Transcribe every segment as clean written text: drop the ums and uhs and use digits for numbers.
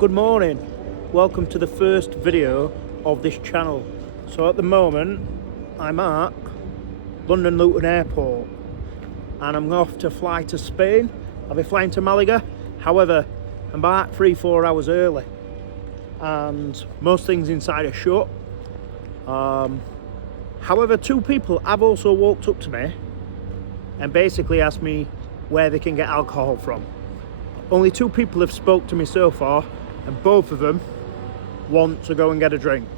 Good morning, welcome to the first video of this channel. So at the moment I'm at London Luton Airport and I'm off to fly to Spain. I'll be flying to Malaga, however I'm about 3-4 hours early and most things inside are shut. However, two people have also walked up to me and basically asked me where they can get alcohol from. Only two people have spoke to me so far and both of them want to go and get a drink.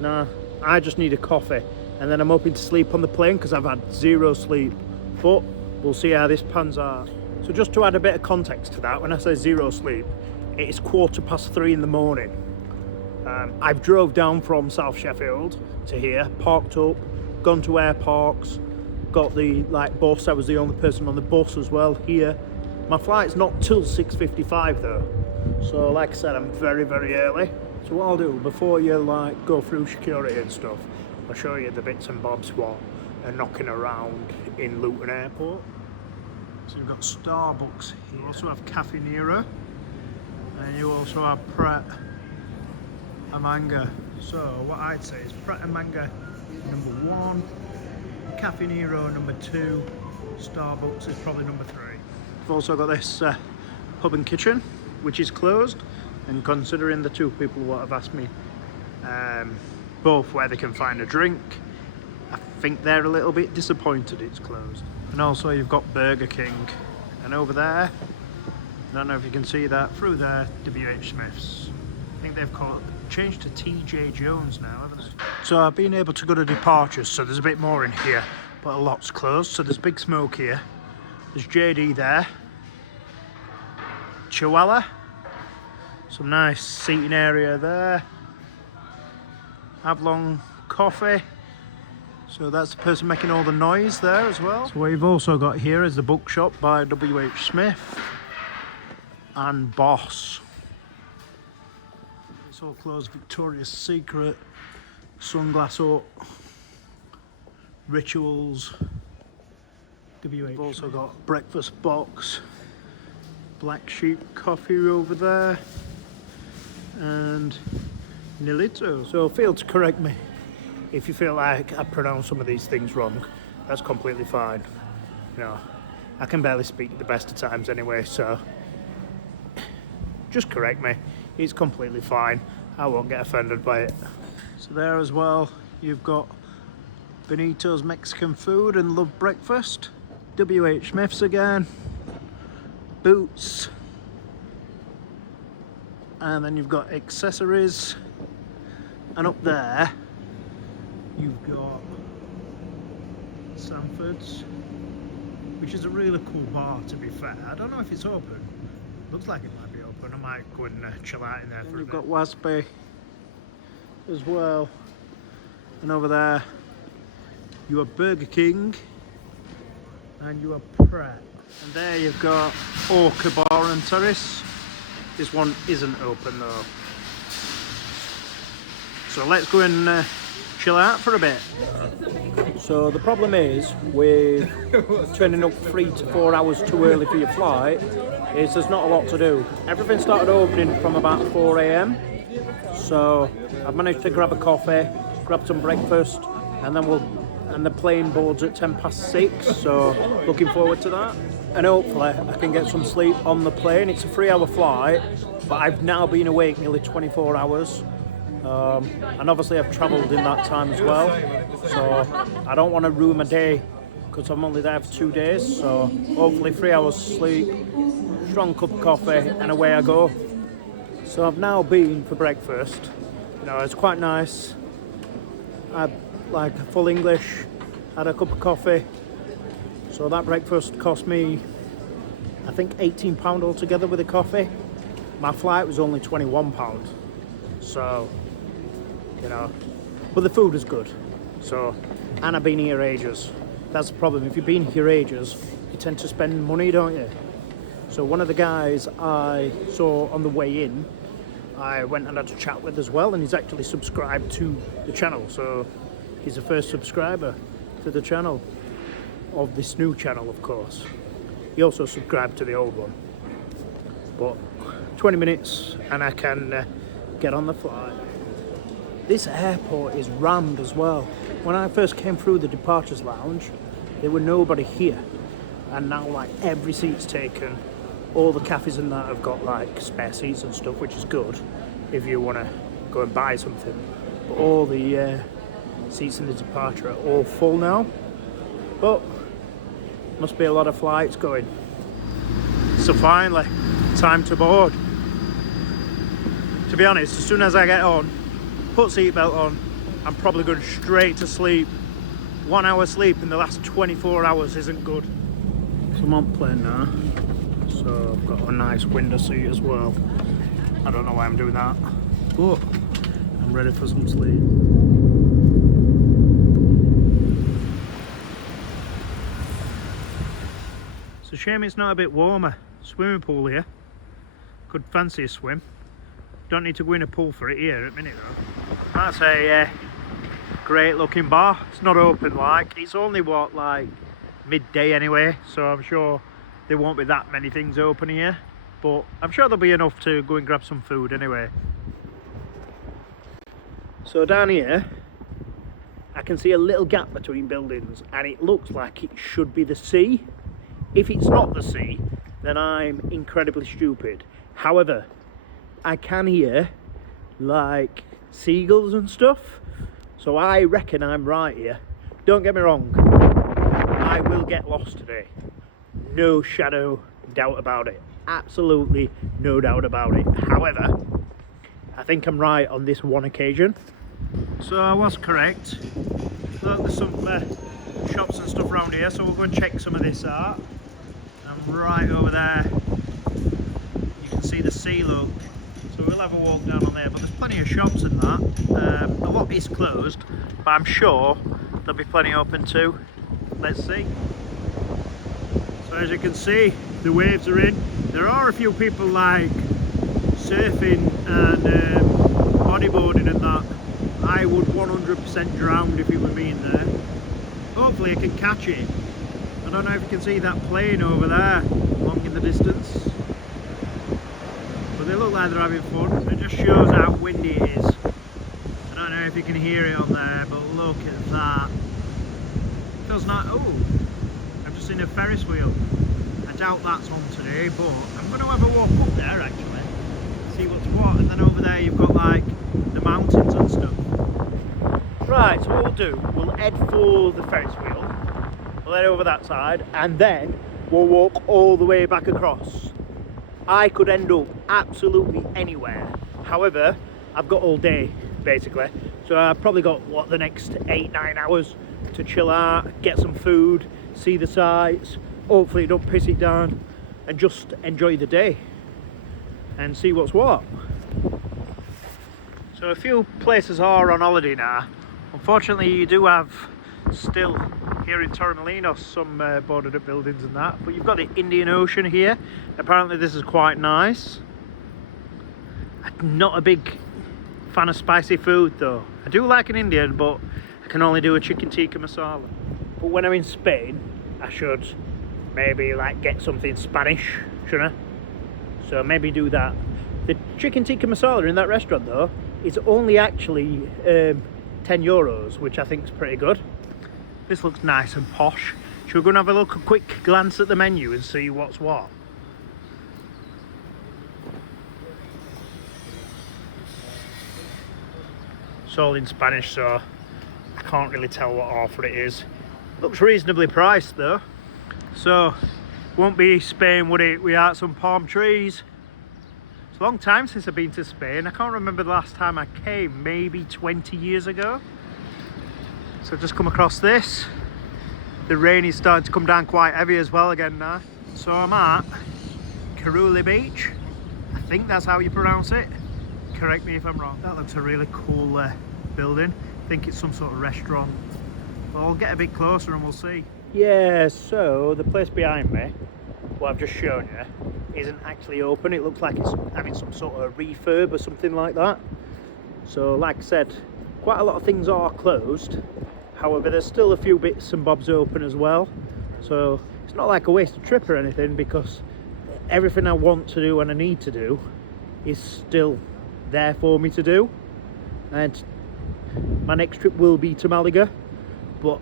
Now, I just need a coffee and then I'm hoping to sleep on the plane because I've had zero sleep, but we'll see how this pans out. So just to add a bit of context to that, when I say zero sleep, it is 3:15 in the morning. I've drove down from South Sheffield to here, parked up, gone to air parks, got the bus. I was the only person on the bus as well here. My flight's not till 6:55 though, so like I said, I'm very early. So what I'll do before you go through security and stuff, I'll show you the bits and bobs what are knocking around in Luton Airport. So you've got Starbucks here, you also have Cafe Nero, and you also have Pret a Manga. So what I'd say is Pret a Manga number 1, Cafe Nero number 2, Starbucks is probably number 3. I've also got this pub and kitchen, which is closed, and considering the two people what have asked me both where they can find a drink, I think they're a little bit disappointed it's closed. And also you've got Burger King, and over there, I don't know if you can see that, through there, WH Smith's. I think they've changed to TJ Jones now, haven't they? So I've been able to go to departures, so there's a bit more in here, but a lot's closed. So there's Big Smoke here, there's JD there, Carihuela, some nice seating area there, Avalon Coffee, so that's the person making all the noise there as well. So what you've also got here is the bookshop by WH Smith and Boss. It's all closed. Victoria's Secret, Sunglass Hut, Rituals, WH. We've also got Breakfast Box, Black Sheep Coffee over there, and Nilito. So feel to correct me if you feel like I pronounce some of these things wrong. That's completely fine. You know, I can barely speak at the best of times anyway, so just correct me. It's completely fine. I won't get offended by it. So there as well, you've got Benito's Mexican Food and Love Breakfast, WH Smith's again, Boots, and then you've got accessories, and up there you've got Sanford's, which is a really cool bar to be fair. I don't know if it's open, looks like it might be open. I might go and chill out in there for a bit. You've got Wasby as well, and over there you have Burger King and you have Pret. And there you've got Orca Bar and Terrace. This one isn't open though. So let's go and chill out for a bit. So the problem is with turning up 3 to 4 hours too early for your flight is there's not a lot to do. Everything started opening from about 4 AM. So I've managed to grab a coffee, grab some breakfast, and then the plane boards at 6:10, so looking forward to that. And hopefully I can get some sleep on the plane. It's a 3-hour flight, but I've now been awake nearly 24 hours. And obviously I've travelled in that time as well, so I don't want to ruin my day because I'm only there for 2 days. So hopefully 3 hours sleep, strong cup of coffee, and away I go. So I've now been for breakfast. You know, it's quite nice. I had like full English, had a cup of coffee. So that breakfast cost me, I think, £18 altogether with the coffee. My flight was only £21. So, you know, but the food is good. So, and I've been here ages. That's the problem. If you've been here ages, you tend to spend money, don't you? So one of the guys I saw on the way in, I went and had a chat with as well, and he's actually subscribed to the channel. So he's the first subscriber to the channel, of this new channel, of course. He also subscribed to the old one. But 20 minutes and I can get on the flight. This airport is rammed as well. When I first came through the departures lounge, there were nobody here, and now like every seat's taken. All the cafes and that have got like spare seats and stuff, which is good if you want to go and buy something. But all the seats in the departure are all full now. But must be a lot of flights going. So finally, time to board. To be honest, as soon as I get on, put seatbelt on, I'm probably going straight to sleep. 1 hour sleep in the last 24 hours isn't good. So I'm on plane now. So I've got a nice window seat as well. I don't know why I'm doing that, but I'm ready for some sleep. It's a shame it's not a bit warmer. Swimming pool here. Could fancy a swim. Don't need to go in a pool for it here at the minute though. That's a great looking bar. It's not open like. It's only what, like midday anyway, so I'm sure there won't be that many things open here. But I'm sure there'll be enough to go and grab some food anyway. So down here, I can see a little gap between buildings and it looks like it should be the sea. If it's not the sea, then I'm incredibly stupid. However, I can hear like seagulls and stuff, so I reckon I'm right here. Don't get me wrong, I will get lost today. No shadow doubt about it. Absolutely no doubt about it. However, I think I'm right on this one occasion. So I was correct. Look, there's some shops and stuff around here, so we'll go and check some of this out. I'm right over there. You can see the sea, look. So we'll have a walk down on there, but there's plenty of shops and that. A lot is closed, but I'm sure there'll be plenty open too. Let's see. So as you can see, the waves are in. There are a few people like surfing and bodyboarding and that. I would 100% drown if it were me in there. Hopefully I can catch it. I don't know if you can see that plane over there, long in the distance. But they look like they're having fun. It just shows how windy it is. I don't know if you can hear it on there, but look at that. It feels like, oh, I've just seen a Ferris wheel. I doubt that's on today, but I'm going to have a walk up there actually, see what's what. And then over there you've got like the mountains and stuff. Right, so what we'll do, we'll head for the Ferris wheel. We'll head over that side and then we'll walk all the way back across. I could end up absolutely anywhere. However, I've got all day basically. So I've probably got what, the next 8-9 hours to chill out, get some food, see the sights, hopefully don't piss it down and just enjoy the day and see what's what. So a few places are on holiday now. Unfortunately you do have still here in Torremolinos some boarded up buildings and that, but you've got the Indian Ocean here. Apparently this is quite nice. I'm not a big fan of spicy food though. I do like an Indian, but I can only do a chicken tikka masala. But when I'm in Spain I should maybe like get something Spanish, shouldn't I? So maybe do that. The chicken tikka masala in that restaurant though, it's only actually €10, which I think is pretty good. This looks nice and posh. Should we go and have a quick glance at the menu and see what's what? It's all in Spanish, so I can't really tell what offer it is. Looks reasonably priced though. So, won't be Spain, would it, without some palm trees? It's a long time since I've been to Spain. I can't remember the last time I came, maybe 20 years ago. So I've just come across this. The rain is starting to come down quite heavy as well again now. So I'm at Carihuela Beach. I think that's how you pronounce it. Correct me if I'm wrong. That looks a really cool building. I think it's some sort of restaurant. But I'll get a bit closer and we'll see. Yeah, so the place behind me, what I've just shown you, isn't actually open. It looks like it's having some sort of refurb or something like that. So like I said, quite a lot of things are closed. However, there's still a few bits and bobs open as well. So it's not like a wasted trip or anything, because everything I want to do and I need to do is still there for me to do, and my next trip will be to Malaga, but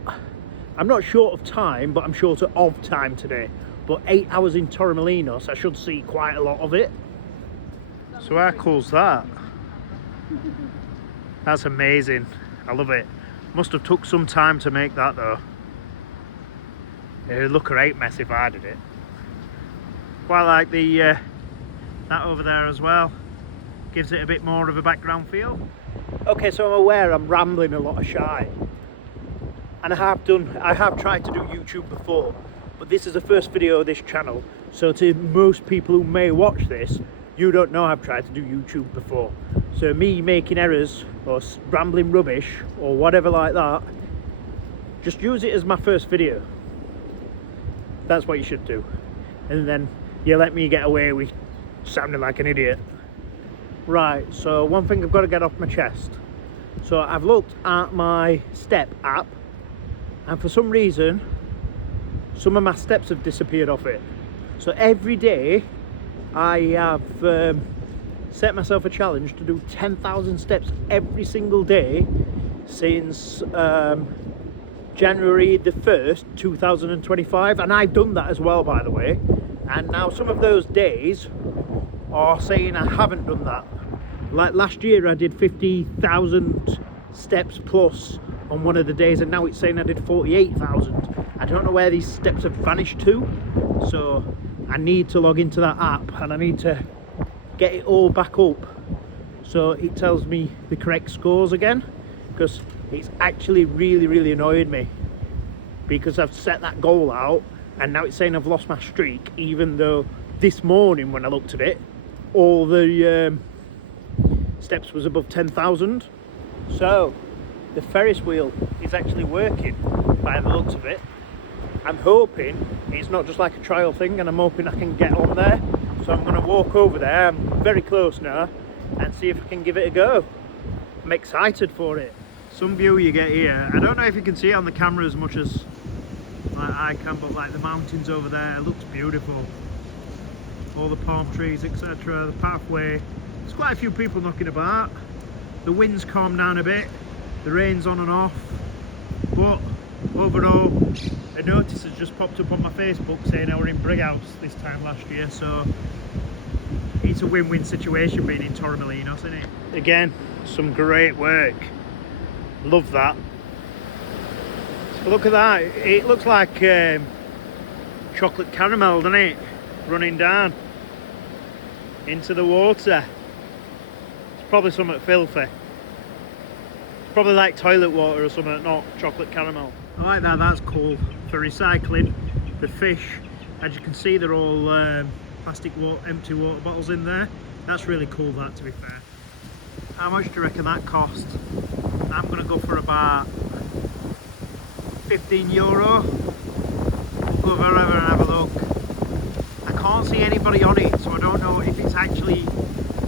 I'm not short of time, but I'm short of time today. But 8 hours in Torremolinos, I should see quite a lot of it. So how cool's that? That's amazing. I love it. Must have took some time to make that though. It'd look a great mess if I did it. Quite like the that over there as well. Gives it a bit more of a background feel. Okay, so I'm aware I'm rambling a lot of shite. And I have tried to do YouTube before, but this is the first video of this channel. So to most people who may watch this, you don't know I've tried to do YouTube before. So me making errors or rambling rubbish or whatever like that, just use it as my first video. That's what you should do. And then you let me get away with sounding like an idiot. Right, so one thing I've got to get off my chest. So I've looked at my step app, and for some reason some of my steps have disappeared off it. So every day I have set myself a challenge to do 10,000 steps every single day since January the 1st 2025, and I've done that as well, by the way. And now some of those days are saying I haven't done that. Like last year I did 50,000 steps plus on one of the days, and now it's saying I did 48,000. I don't know where these steps have vanished to, so I need to log into that app and I need to get it all back up so it tells me the correct scores again, because it's actually really annoyed me, because I've set that goal out and now it's saying I've lost my streak, even though this morning when I looked at it, all the steps was above 10,000. So the Ferris wheel is actually working by the looks of it. I'm hoping it's not just like a trial thing, and I'm hoping I can get on there. So I'm going to walk over there, I'm very close now, and see if I can give it a go. I'm excited for it. Some view you get here, I don't know if you can see it on the camera as much as like I can, but like the mountains over there, it looks beautiful. All the palm trees, etc, the pathway. There's quite a few people knocking about. The wind's calmed down a bit, the rain's on and off, but overall a notice has just popped up on my Facebook saying I were in Brighouse this time last year, so it's a win-win situation being in Torremolinos, isn't it? Again, some great work. Love that. So look at that, it looks like chocolate caramel, doesn't it? Running down into the water. It's probably something filthy. It's probably like toilet water or something, not chocolate caramel. I like that, that's cool. For recycling, the fish, as you can see, they're all plastic empty water bottles in there. That's really cool, that, to be fair. How much do you reckon that cost? I'm gonna go for about €15. We'll go over and have a look. I can't see anybody on it, so I don't know if it's actually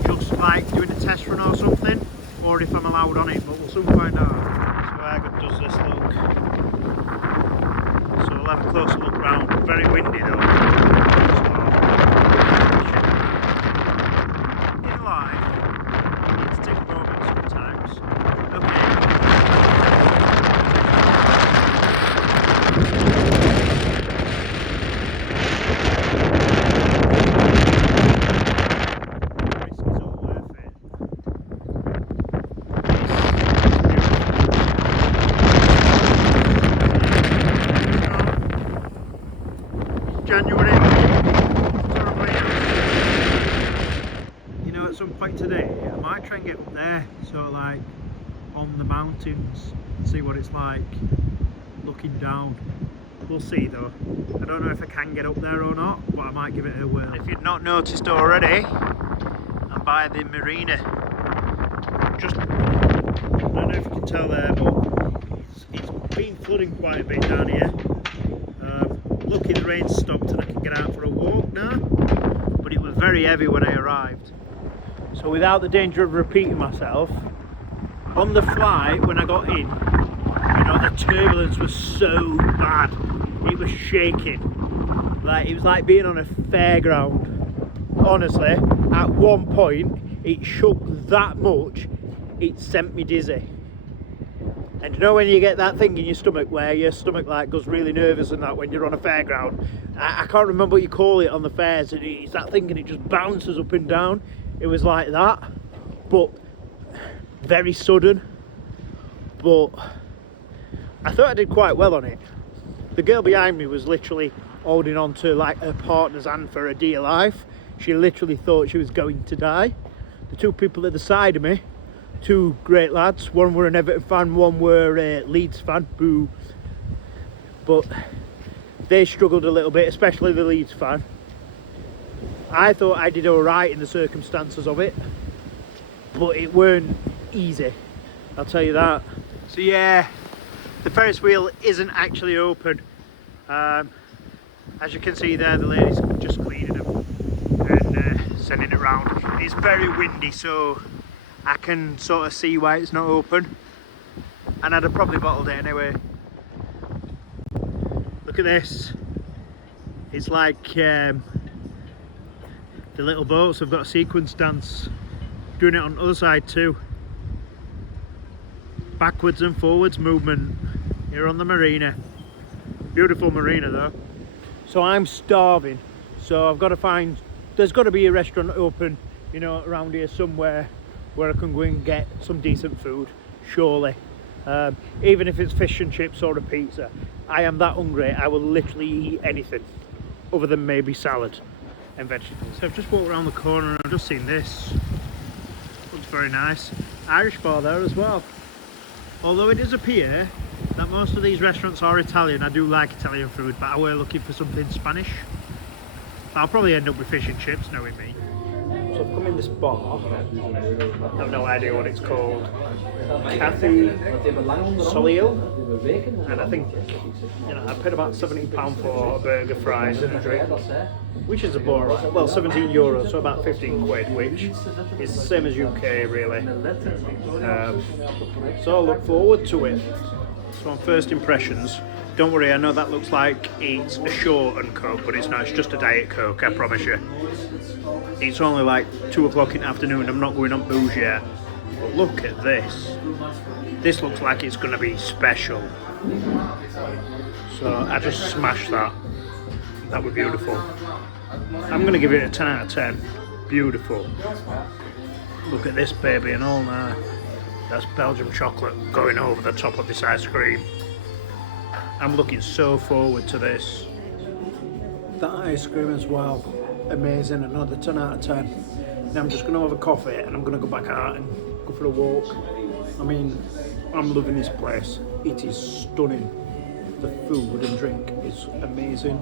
just like doing a test run or something, or if I'm allowed on it, but we'll soon find out. So how good does this look? So we'll have a closer look round. Very windy though. So, in life, you need to take a moment sometimes. January, you know, at some point today I might try and get up there, so like on the mountains, see what it's like looking down. We'll see though. I don't know if I can get up there or not, but I might give it a whirl. If you've not noticed already, I'm by the Marina. Just, I don't know if you can tell there, but it's been flooding quite a bit down here. Lucky the rain stopped and I can get out for a walk now, but it was very heavy when I arrived. So without the danger of repeating myself, on the flight when I got in, you know, the turbulence was so bad, it was shaking. Like, it was like being on a fairground. Honestly, at one point it shook that much, it sent me dizzy. And you know when you get that thing in your stomach where your stomach like goes really nervous and that when you're on a fairground? I can't remember what you call it on the fairs, and it's that thing and it just bounces up and down. It was like that, but very sudden. But I thought I did quite well on it. The girl behind me was literally holding on to like her partner's hand for her dear life. She literally thought she was going to die. The two people at the side of me, two great lads, one were an Everton fan, one were a Leeds fan, boo. But they struggled a little bit, especially the Leeds fan. I thought I did alright in the circumstances of it, but it weren't easy, I'll tell you that. So yeah, the Ferris wheel isn't actually open. As you can see there, the lady's just cleaning them and sending it round. It's very windy, so I can sort of see why it's not open, and I'd have probably bottled it anyway. Look at this. It's like the little boats have got a sequence dance. Doing it on the other side too. Backwards and forwards movement here on the marina. Beautiful marina though. So I'm starving, so I've got to find, there's got to be a restaurant open, you know, around here somewhere where I can go and get some decent food, surely. Even if it's fish and chips or a pizza. I am that hungry, I will literally eat anything other than maybe salad and vegetables. So I've just walked around the corner and I've just seen this. Looks very nice. Irish bar there as well. Although it does appear that most of these restaurants are Italian. I do like Italian food, but I were looking for something Spanish. I'll probably end up with fish and chips, knowing me. So I've come in this bar, I have no idea what it's called, Costa Del Sol I, and I think, you know, I paid about £17 for a burger, fries and a drink, which is about, well, €17, so about 15 quid, which is the same as UK really. So I look forward to it. So on first impressions, don't worry, I know that looks like it's a short and Coke, but it's not, it's just a Diet Coke, I promise you. It's only like 2 o'clock in the afternoon, I'm not going on booze yet. But look at this. This looks like it's going to be special. So I just smashed that. That was beautiful. I'm going to give it a 10 out of 10. Beautiful. Look at this baby and all that. That's Belgian chocolate going over the top of this ice cream. I'm looking so forward to this. That ice cream as well, amazing, another 10 out of 10. Now I'm just going to have a coffee and I'm going to go back out and go for a walk. I mean, I'm loving this place. It is stunning. The food and drink is amazing.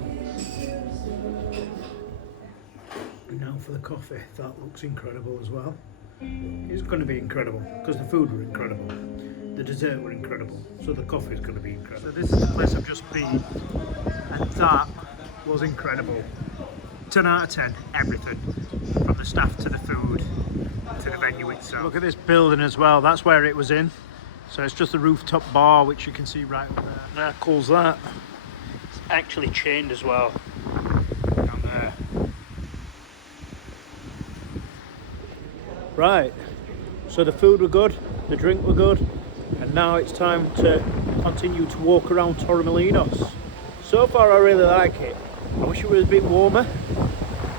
And now for the coffee, that looks incredible as well. It's going to be incredible because the food were incredible. The dessert were incredible, so the coffee is going to be incredible. So this is the place I've just been, and that was incredible. 10 out of 10, everything, from the staff to the food to the venue itself. Look at this building as well, that's where it was in. So it's just a rooftop bar, which you can see right up there. And how cool's that? It's actually chained as well, down there. Right, so the food were good, the drink were good, and now it's time to continue to walk around Torremolinos. So far I really like it. I wish it was a bit warmer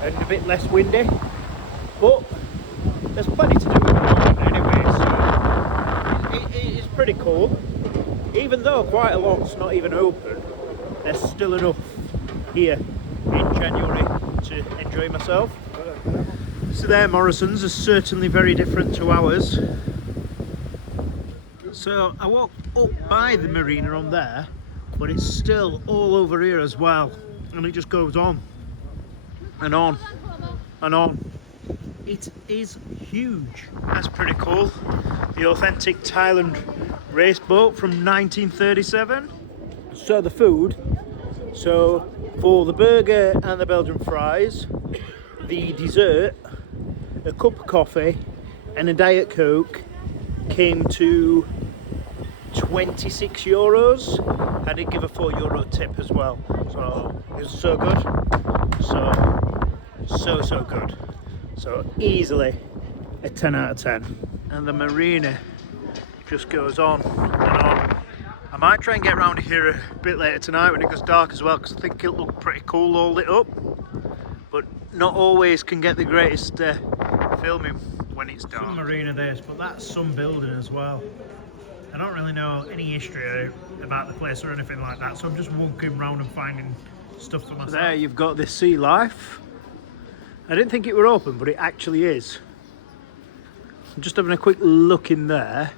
and a bit less windy, but there's plenty to do at the moment anyway, so it's pretty cool. Even though quite a lot's not even open, there's still enough here in January to enjoy myself. So their Morrison's is certainly very different to ours. So I walked up by the marina on there, but it's still all over here as well, and it just goes on and on and on. It is huge. That's pretty cool. The authentic Thailand race boat from 1937. So the food, so for the burger and the Belgian fries, the dessert, a cup of coffee and a Diet Coke came to €26. I did give a €4 tip as well, so it was so good, so good. So easily a 10 out of 10. And the Marina just goes on and on. I might try and get around here a bit later tonight when it goes dark as well, because I think it'll look pretty cool all lit up. But not always can get the greatest filming when it's dark. Some marina this, but that's some building as well. I don't really know any history about the place or anything like that, so I'm just walking around and finding stuff for myself. There you've got this sea life. I didn't think it were open, but it actually is. I'm just having a quick look in there.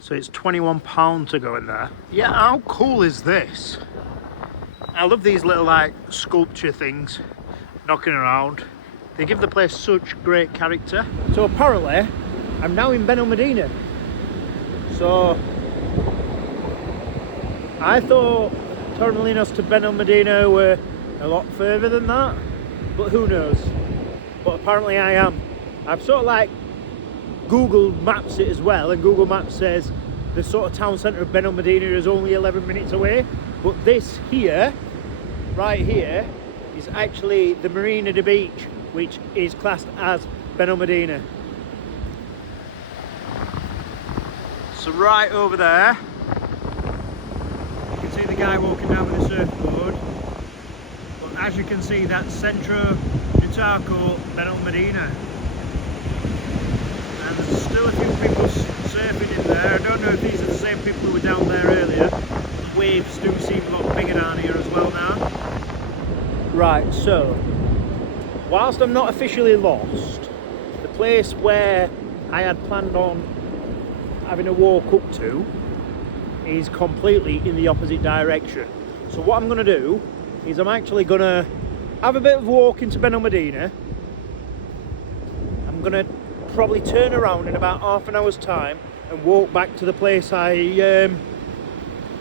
So it's £21 to go in there. Yeah, how cool is this? I love these little like sculpture things knocking around. They give the place such great character. So apparently, I'm now in Benalmadena. So I thought Torremolinos to Benalmadena were a lot further than that, but who knows? But apparently I am. I've sort of like Google Maps it as well, and Google Maps says the sort of town centre of Benalmadena is only 11 minutes away, but this here, right here, is actually the Marina de Beach, which is classed as Benalmadena. So right over there, you can see the guy walking down with a surfboard, but as you can see, that's Centro Nutaco Benalmadena. And there's still a few people surfing in there. I don't know if these are the same people who were down there earlier. The waves do seem a lot bigger down here as well now. Right, so whilst I'm not officially lost, the place where I had planned on having a walk up to is completely in the opposite direction. So what I'm going to do is I'm actually going to have a bit of a walk into Benalmadena. I'm going to probably turn around in about half an hour's time and walk back to the place I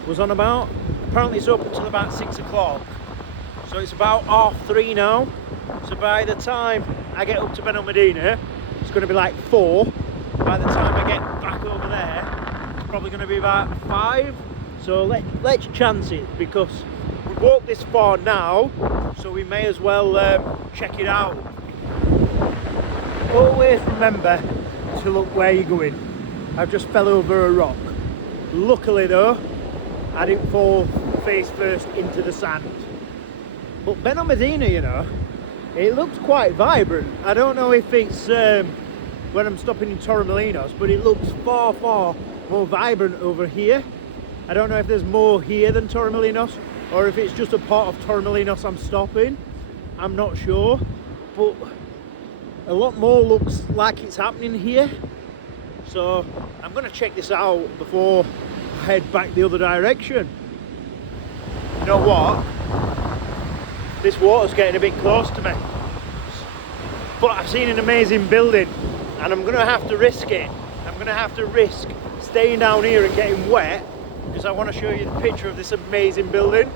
was on about. Apparently it's open till about 6 o'clock, so it's about 3:30 now. So by the time I get up to Benalmadena, it's going to be like 4. By the time I get back over there, it's probably going to be about 5. So let's chance it, because we walked this far now, so we may as well check it out. Always remember to look where you're going. I've just fell over a rock. Luckily though, I didn't fall face first into the sand. But Benalmadena, you know, it looks quite vibrant. I don't know if it's when I'm stopping in Torremolinos, but it looks far, far more vibrant over here. I don't know if there's more here than Torremolinos, or if it's just a part of Torremolinos I'm stopping. I'm not sure, but a lot more looks like it's happening here. So I'm going to check this out before I head back the other direction. You know what? This water's getting a bit close to me. But I've seen an amazing building, and I'm going to have to risk it. I'm going to have to risk staying down here and getting wet, because I want to show you the picture of this amazing building.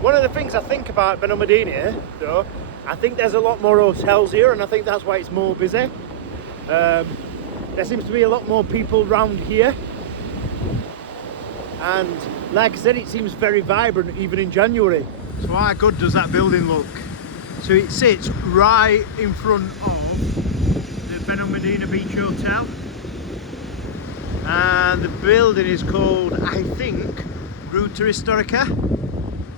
One of the things I think about Benalmadena, though, I think there's a lot more hotels here, and I think that's why it's more busy. There seems to be a lot more people around here, and like I said, it seems very vibrant even in January. So how good does that building look? So it sits right in front of the Benalmadena Beach Hotel, and the building is called, I think, Ruta Historica.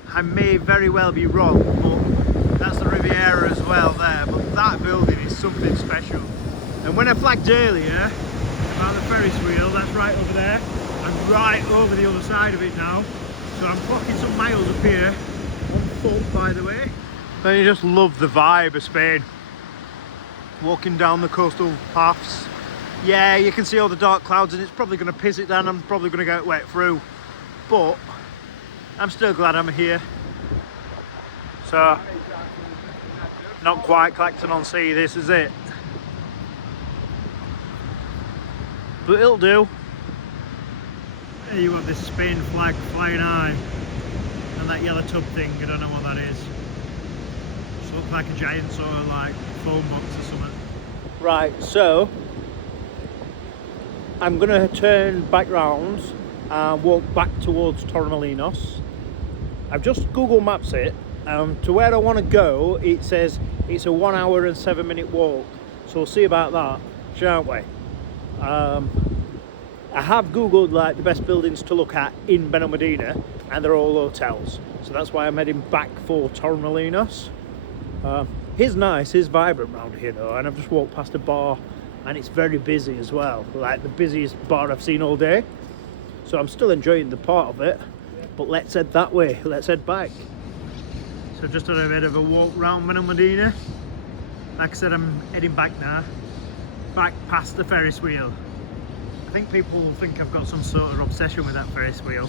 I may very well be wrong, but that's the Riviera as well there. But that building is something special. And when I flagged earlier about the Ferris wheel, that's right over there. I'm right over the other side of it now. So I'm clocking some miles up here, on foot by the way. Don't you just love the vibe of Spain? Walking down the coastal paths. Yeah, you can see all the dark clouds, and it's probably going to piss it down. I'm probably going to get wet through. But I'm still glad I'm here. So, not quite Clacton-on-Sea, this is it. But it'll do. There you have this Spain flag flying high, and that yellow tub thing, I don't know what that is. Just looks like a giant sort of like phone box or something. Right, so I'm gonna turn back round and walk back towards Torremolinos. I've just Google Maps it. To where I want to go, it says it's a 1 hour and 7 minute walk. So we'll see about that. rich, aren't we? I have googled like the best buildings to look at in Benalmadena, and they're all hotels, so that's why I'm heading back for Torremolinos. It's nice, it's vibrant around here though, and I've just walked past a bar and it's very busy as well, like the busiest bar I've seen all day. So I'm still enjoying the part of it, but let's head that way, let's head back. So just had a bit of a walk around Benalmadena. Like I said, I'm heading back now, back past the Ferris wheel. I think people think I've got some sort of obsession with that Ferris wheel.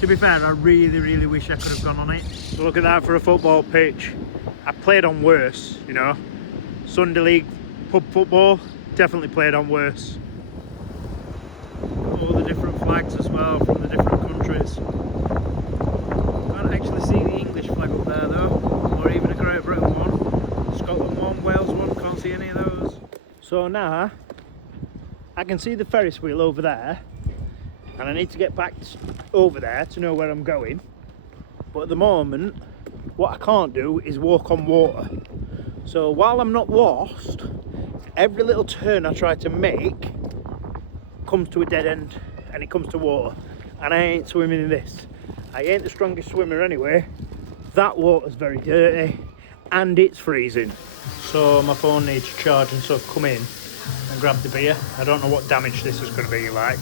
To be fair, I really wish I could have gone on it. So look at that for a football pitch. I played on worse, you know. Sunday League pub football, definitely played on worse. All the different flags as well from the different countries. Can't actually see the English flag up there though, or even a Great Britain one. Scotland one, Wales one, can't see any of those. So now, I can see the Ferris wheel over there, and I need to get back over there to know where I'm going. But at the moment, what I can't do is walk on water. So while I'm not lost, every little turn I try to make comes to a dead end, and it comes to water. And I ain't swimming in this. I ain't the strongest swimmer anyway. That water's very dirty, and it's freezing. So my phone needs charging, so I've come in and grabbed the beer. I don't know what damage this is going to be like,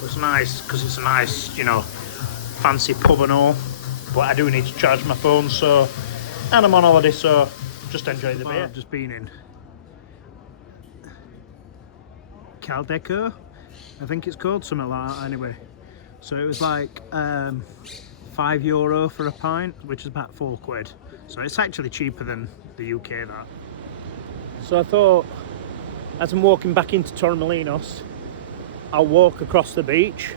but it's nice because it's a nice, you know, fancy pub and all. But I do need to charge my phone, so, and I'm on holiday, so just enjoy the beer. I've just been in Caldeco, I think it's called, something like that anyway. So it was like €5 for a pint, which is about £4. So it's actually cheaper than the UK, that. So I thought, as I'm walking back into Torremolinos, I'll walk across the beach.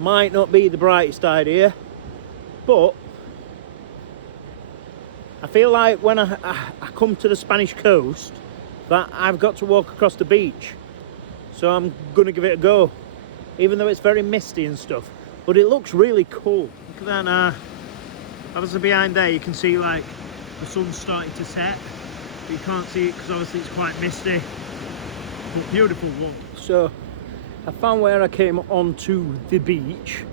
Might not be the brightest idea, but I feel like when I come to the Spanish coast that I've got to walk across the beach. So I'm gonna give it a go, even though it's very misty and stuff, but it looks really cool. Look at that now. Obviously behind there you can see like the sun's starting to set, but you can't see it because obviously it's quite misty, but beautiful walk. So I found where I came onto the beach,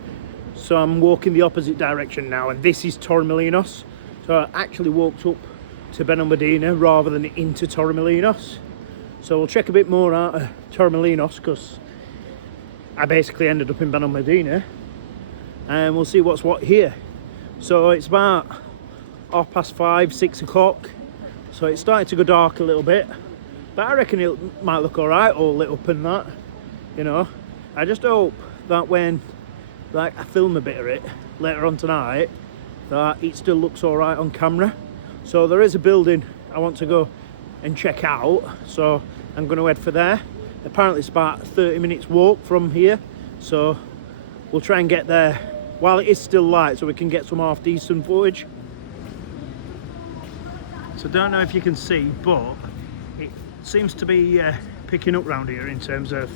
so I'm walking the opposite direction now, and this is Torremolinos. So I actually walked up to Benalmadena rather than into Torremolinos. So we'll check a bit more out of Torremolinos because I basically ended up in Benalmadena, and we'll see what's what here. So it's about 5:30, 6 o'clock. So it's starting to go dark a little bit, but I reckon it might look all right, all lit up and that, you know. I just hope that when like I film a bit of it later on tonight, that it still looks all right on camera. So there is a building I want to go and check out, so I'm going to head for there. Apparently it's about 30 minutes walk from here, so we'll try and get there while it is still light so we can get some half decent footage. So don't know if you can see, but it seems to be picking up round here in terms of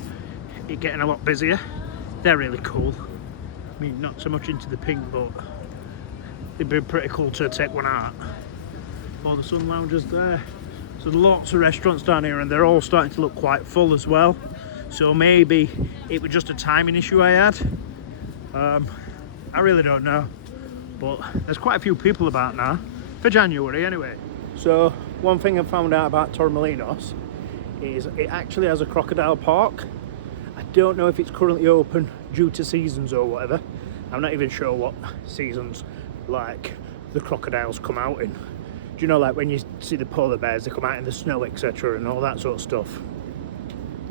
it getting a lot busier. They're really cool. I mean, not so much into the pink, but it'd be pretty cool to take one out. All the sun loungers there. So there's lots of restaurants down here, and they're all starting to look quite full as well. So maybe it was just a timing issue I had. I really don't know, but there's quite a few people about now for January anyway. So one thing I found out about Torremolinos is it actually has a crocodile park. I don't know if it's currently open due to seasons or whatever. I'm not even sure what seasons like the crocodiles come out in. Do you know, like when you see the polar bears, they come out in the snow, etc., and all that sort of stuff.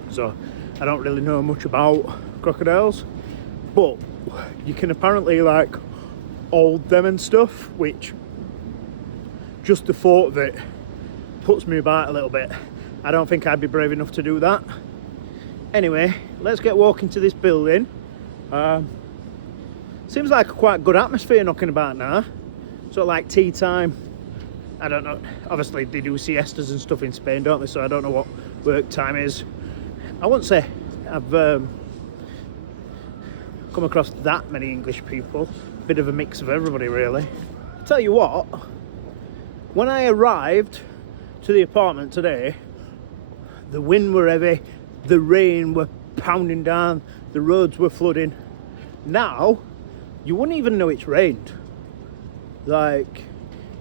So I don't really know much about crocodiles, but you can apparently like hold them and stuff, which just the thought of it puts me about a little bit. I don't think I'd be brave enough to do that. Anyway, let's get walking to this building. Seems like a quite good atmosphere knocking about now. Sort of like tea time. I don't know, obviously they do siestas and stuff in Spain, don't they? So I don't know what work time is. I wouldn't say I've come across that many English people. Bit of a mix of everybody really. Tell you what, when I arrived to the apartment today, the wind were heavy, the rain were pounding down, the roads were flooding. Now, you wouldn't even know it's rained. Like,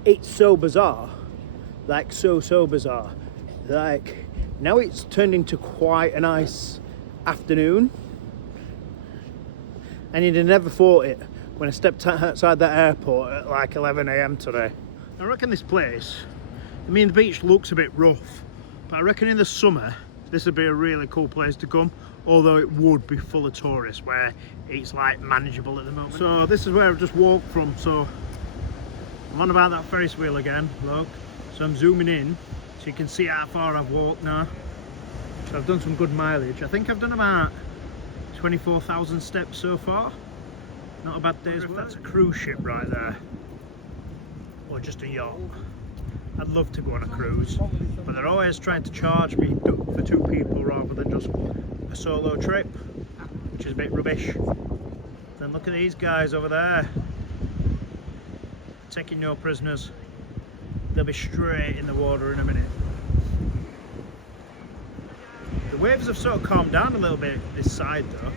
it's so bizarre. Like, so bizarre. Like, now it's turned into quite a nice afternoon. And you'd have never thought it when I stepped outside that airport at like 11 AM today. I reckon this place, I mean the beach looks a bit rough, but I reckon in the summer this would be a really cool place to come, although it would be full of tourists where it's like manageable at the moment. So this is where I've just walked from, so I'm on about that Ferris wheel again, look. So I'm zooming in so you can see how far I've walked now. So I've done some good mileage. I think I've done about 24,000 steps so far. Not a bad day's work. That's a cruise ship right there, or just a yacht. I'd love to go on a cruise, but they're always trying to charge me for 2 people rather than just a solo trip, which is a bit rubbish. Then look at these guys over there, taking no prisoners. They'll be straight in the water in a minute. The waves have sort of calmed down a little bit this side though,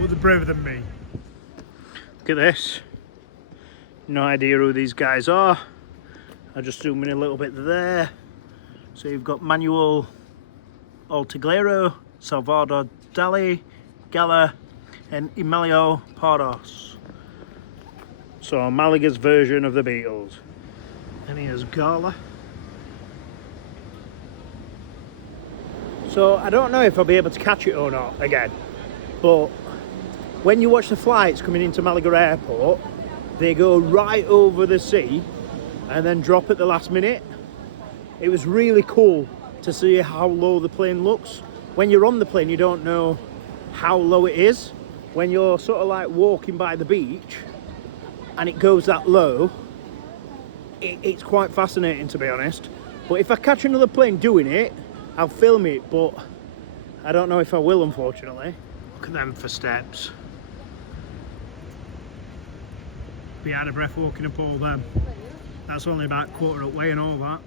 but they're braver than me. Look at this. No idea who these guys are. I'll just zoom in a little bit there. So you've got Manuel Altaglero, Salvador Dali, Gala, and Emilio Pardos. So Malaga's version of the Beatles. And here's Gala. So I don't know if I'll be able to catch it or not again, but when you watch the flights coming into Malaga Airport, they go right over the sea and then drop at the last minute. It was really cool to see how low the plane looks. When you're on the plane, you don't know how low it is. When you're sort of like walking by the beach and it goes that low, it's quite fascinating, to be honest. But if I catch another plane doing it, I'll film it, but I don't know if I will, unfortunately. Look at them for steps. Be out of breath walking up all them. That's only about quarter away and all that.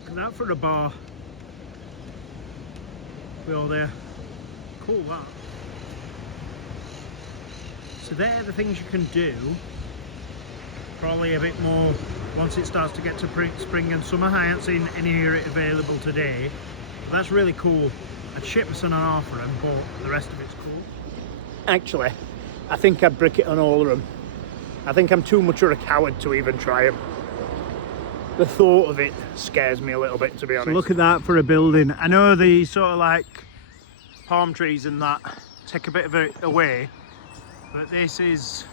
Look at that for a bar. We all there. Cool that. So they're the things you can do. Probably a bit more once it starts to get to spring and summer. I haven't seen any here available today. But that's really cool. I'd ship my son an half for them, but the rest of it's cool. Actually, I think I'd brick it on all of them. I think I'm too much of a coward to even try them. The thought of it scares me a little bit, to be honest. So look at that for a building. I know the sort of like palm trees and that take a bit of it away, but this is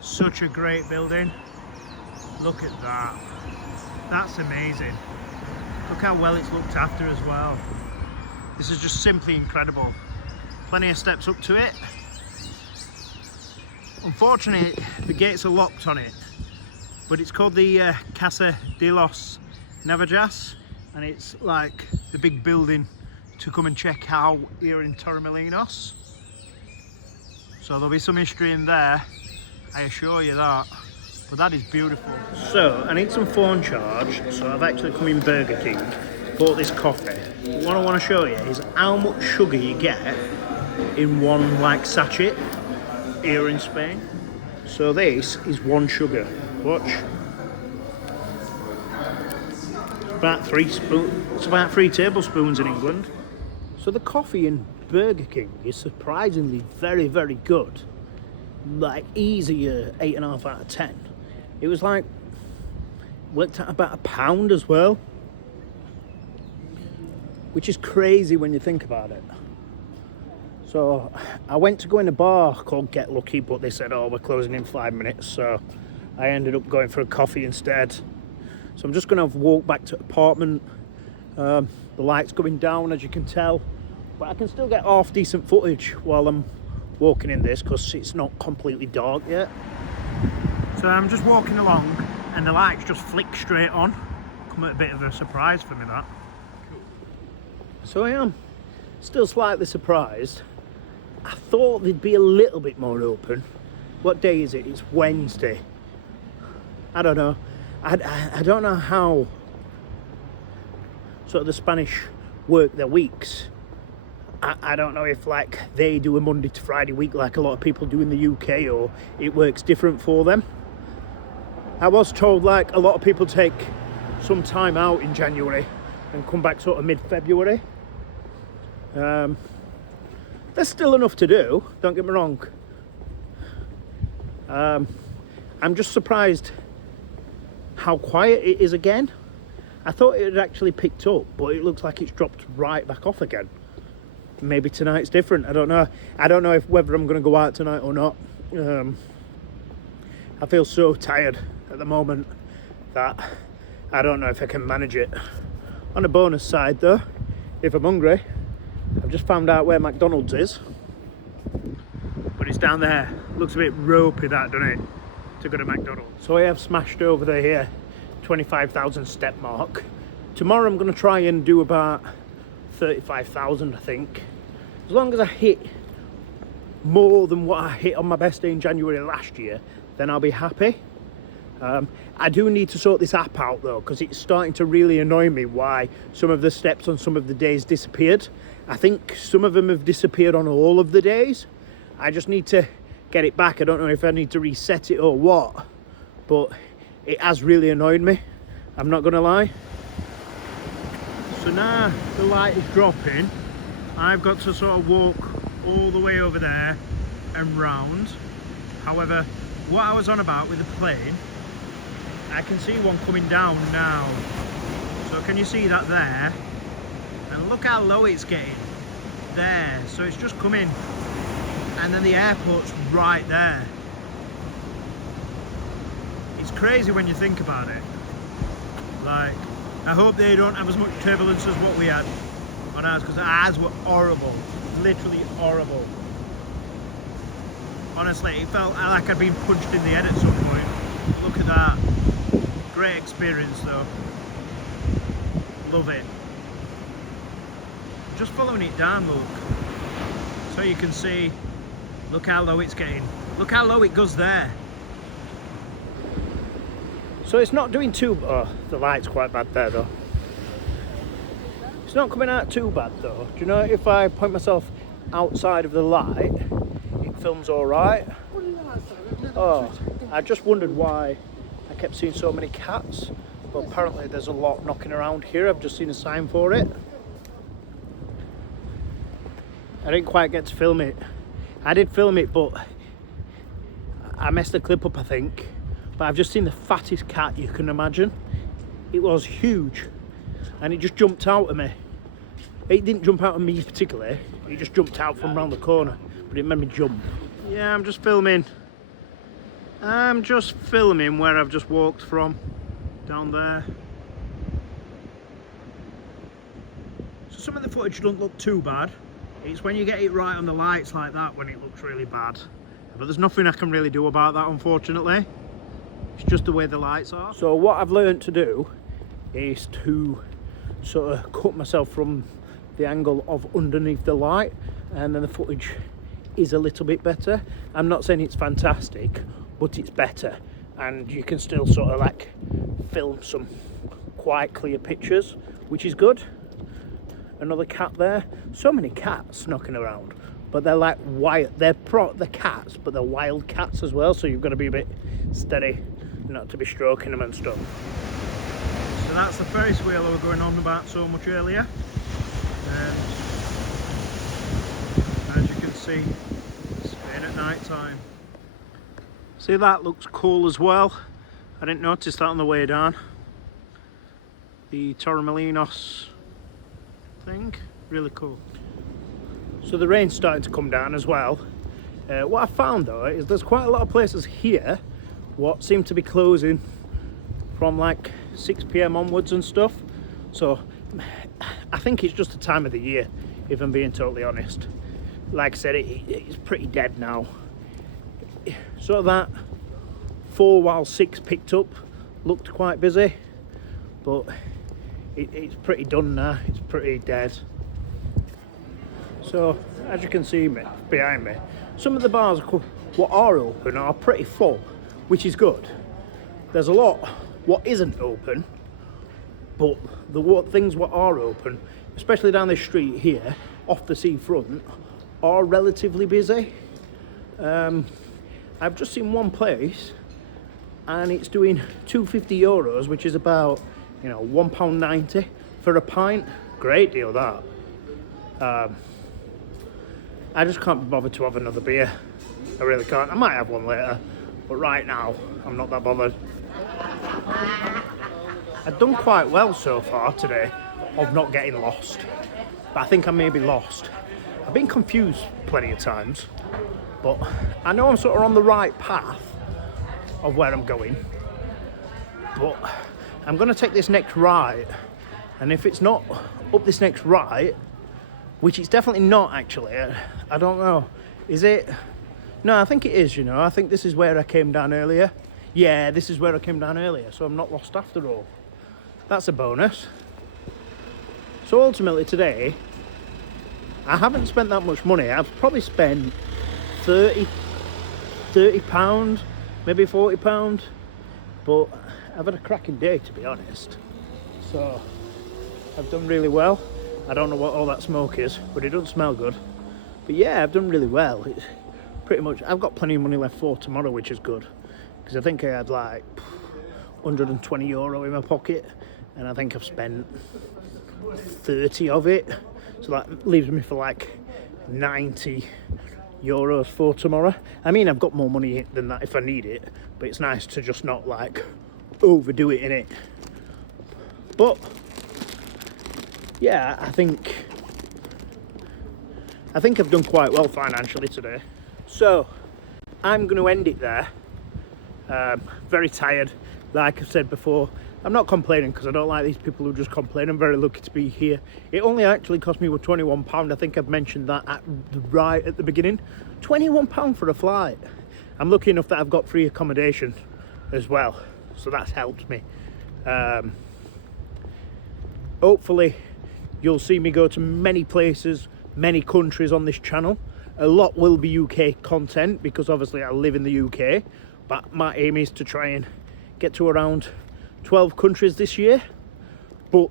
such a great building. Look at that. That's amazing. Look how well it's looked after as well. This is just simply incredible. Plenty of steps up to it. Unfortunately, the gates are locked on it, but it's called the Casa de los Navajas, and it's like the big building to come and check out here in Torremolinos. So there'll be some history in there, I assure you that. But that is beautiful. So I need some phone charge, so I've actually come in Burger King, bought this coffee. But what I want to show you is how much sugar you get in one like sachet here in Spain. So this is one sugar. Watch. It's about 3 tablespoons in England. So the coffee in Burger King is surprisingly very, very good. Like easier 8.5 out of 10. It was like worked out about £1 as well, which is crazy when you think about it. So I went to go in a bar called Get Lucky, but they said, oh, we're closing in 5 minutes, so I ended up going for a coffee instead. So I'm just going to walk back to the apartment. The light's going down, as you can tell, but I can still get half decent footage while I'm walking in this because it's not completely dark yet. So I'm just walking along and the lights just flick straight on. Come at a bit of a surprise for me, that. So I am still slightly surprised. I thought they'd be a little bit more open. What day is it? It's Wednesday. I don't know. I don't know how sort of the Spanish work their weeks. I don't know if like they do a Monday to Friday week like a lot of people do in the UK, or it works different for them. I was told like a lot of people take some time out in January and come back sort of mid-February. There's still enough to do, don't get me wrong. I'm just surprised how quiet it is again. I thought it had actually picked up, but it looks like it's dropped right back off again. Maybe tonight's different, I don't know. I don't know whether I'm going to go out tonight or not. I feel so tired at the moment that I don't know if I can manage it. On a bonus side though, if I'm hungry, I've just found out where McDonald's is. But it's down there. Looks a bit ropey that, doesn't it? To go to McDonald's. So I have smashed over there here, 25,000 step mark. Tomorrow I'm going to try and do about 35,000, I think. As long as I hit more than what I hit on my best day in January last year, then I'll be happy. I do need to sort this app out though, because it's starting to really annoy me why some of the steps on some of the days disappeared. I think some of them have disappeared on all of the days. I just need to get it back. I don't know if I need to reset it or what, but it has really annoyed me, I'm not gonna lie. So now the light is dropping, I've got to sort of walk all the way over there and round. However, what I was on about with the plane, I can see one coming down now. So can you see that there? And look how low it's getting there. So it's just coming, and then the airport's right there. It's crazy when you think about it. Like, I hope they don't have as much turbulence as what we had on ours, because ours were horrible, literally horrible. Honestly, it felt like I'd been punched in the head at some point. Look at that. Great experience though. Love it. Just following it down, look. So you can see, look how low it's getting. Look how low it goes there. So it's not doing too, oh, the light's quite bad there though. It's not coming out too bad though. Do you know, if I point myself outside of the light, it films all right. Oh, I just wondered why I kept seeing so many cats, but apparently there's a lot knocking around here. I've just seen a sign for it. I didn't quite get to film it. I did film it, but I messed the clip up, I think. But I've just seen the fattest cat you can imagine. It was huge, and it just jumped out at me. It didn't jump out at me particularly, it just jumped out from around the corner, but it made me jump. Yeah, I'm just filming. I'm just filming where I've just walked from, down there. So some of the footage doesn't look too bad. It's when you get it right on the lights like that when it looks really bad. But there's nothing I can really do about that, unfortunately. It's just the way the lights are. So what I've learned to do is to sort of cut myself from the angle of underneath the light, and then the footage is a little bit better. I'm not saying it's fantastic, but it's better, and you can still sort of like film some quite clear pictures, which is good. Another cat there. So many cats knocking around, but they're like wild. They're cats, but they're wild cats as well, so you've got to be a bit steady not to be stroking them and stuff. So that's the Ferris wheel I was going on about so much earlier, and as you can see, it's been at night time. See, that looks cool as well. I didn't notice that on the way down. The Torremolinos thing, really cool. So the rain's starting to come down as well. What I found though is there's quite a lot of places here what seem to be closing from like 6 PM onwards and stuff. So I think it's just the time of the year, if I'm being totally honest. Like I said, it's pretty dead now. So that 4 while 6 picked up looked quite busy, but it's pretty done now. It's pretty dead. So as you can see behind me, some of the bars what are open are pretty full, which is good. There's a lot what isn't open, but the things what are open, especially down this street here, off the seafront are relatively busy. I've just seen one place and it's doing €250, which is about, you know, £1.90 for a pint. Great deal, that. I just can't be bothered to have another beer. I really can't. I might have one later, but right now I'm not that bothered. I've done quite well so far today of not getting lost, but I think I may be lost. I've been confused plenty of times, but I know I'm sort of on the right path of where I'm going, but I'm going to take this next right, and if it's not up this next right, which it's definitely not actually, I don't know, is it? No, I think it is, you know. I think this is where I came down earlier. Yeah, this is where I came down earlier, so I'm not lost after all. That's a bonus. So ultimately today, I haven't spent that much money. I've probably spent £30, maybe £40, but I've had a cracking day, to be honest. So I've done really well. I don't know what all that smoke is, but it doesn't smell good. But yeah, I've done really well. It's pretty much, I've got plenty of money left for tomorrow, which is good, because I think I had like €120 in my pocket, and I think I've spent 30 of it, so that leaves me for like €90 for tomorrow. I mean, I've got more money than that if I need it, but it's nice to just not like overdo it in it. But yeah, I think I've done quite well financially today. So I'm going to end it there. Very tired, like I've said before. I'm not complaining because I don't like these people who just complain. I'm very lucky to be here. It only actually cost me £21. I think I've mentioned that right at the beginning. £21 for a flight. I'm lucky enough that I've got free accommodation as well, so that's helped me. Hopefully you'll see me go to many places, many countries on this channel. A lot will be UK content because obviously I live in the UK, but my aim is to try and get to around 12 countries this year, but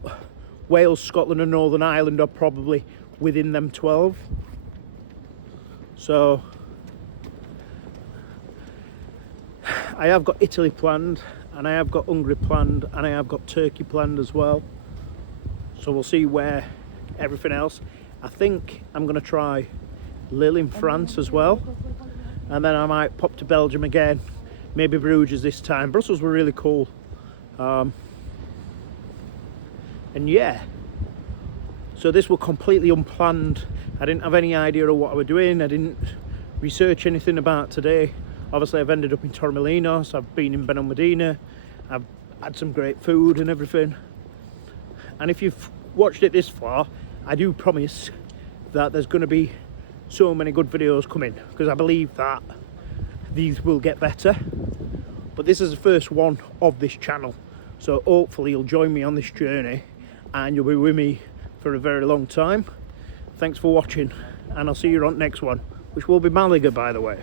Wales, Scotland and Northern Ireland are probably within them 12. So I have got Italy planned, and I have got Hungary planned, and I have got Turkey planned as well. So we'll see where everything else. I think I'm going to try Lille in France as well, and then I might pop to Belgium again, maybe Bruges this time. Brussels were really cool. And yeah, so this was completely unplanned. I didn't have any idea of what I was doing. I didn't research anything about today. Obviously I've ended up in Torremolinos, I've been in Benalmadena, I've had some great food and everything. And if you've watched it this far, I do promise that there's going to be so many good videos coming, because I believe that these will get better. But this is the first one of this channel, so hopefully you'll join me on this journey and you'll be with me for a very long time. Thanks for watching, and I'll see you on the next one, which will be Malaga, by the way.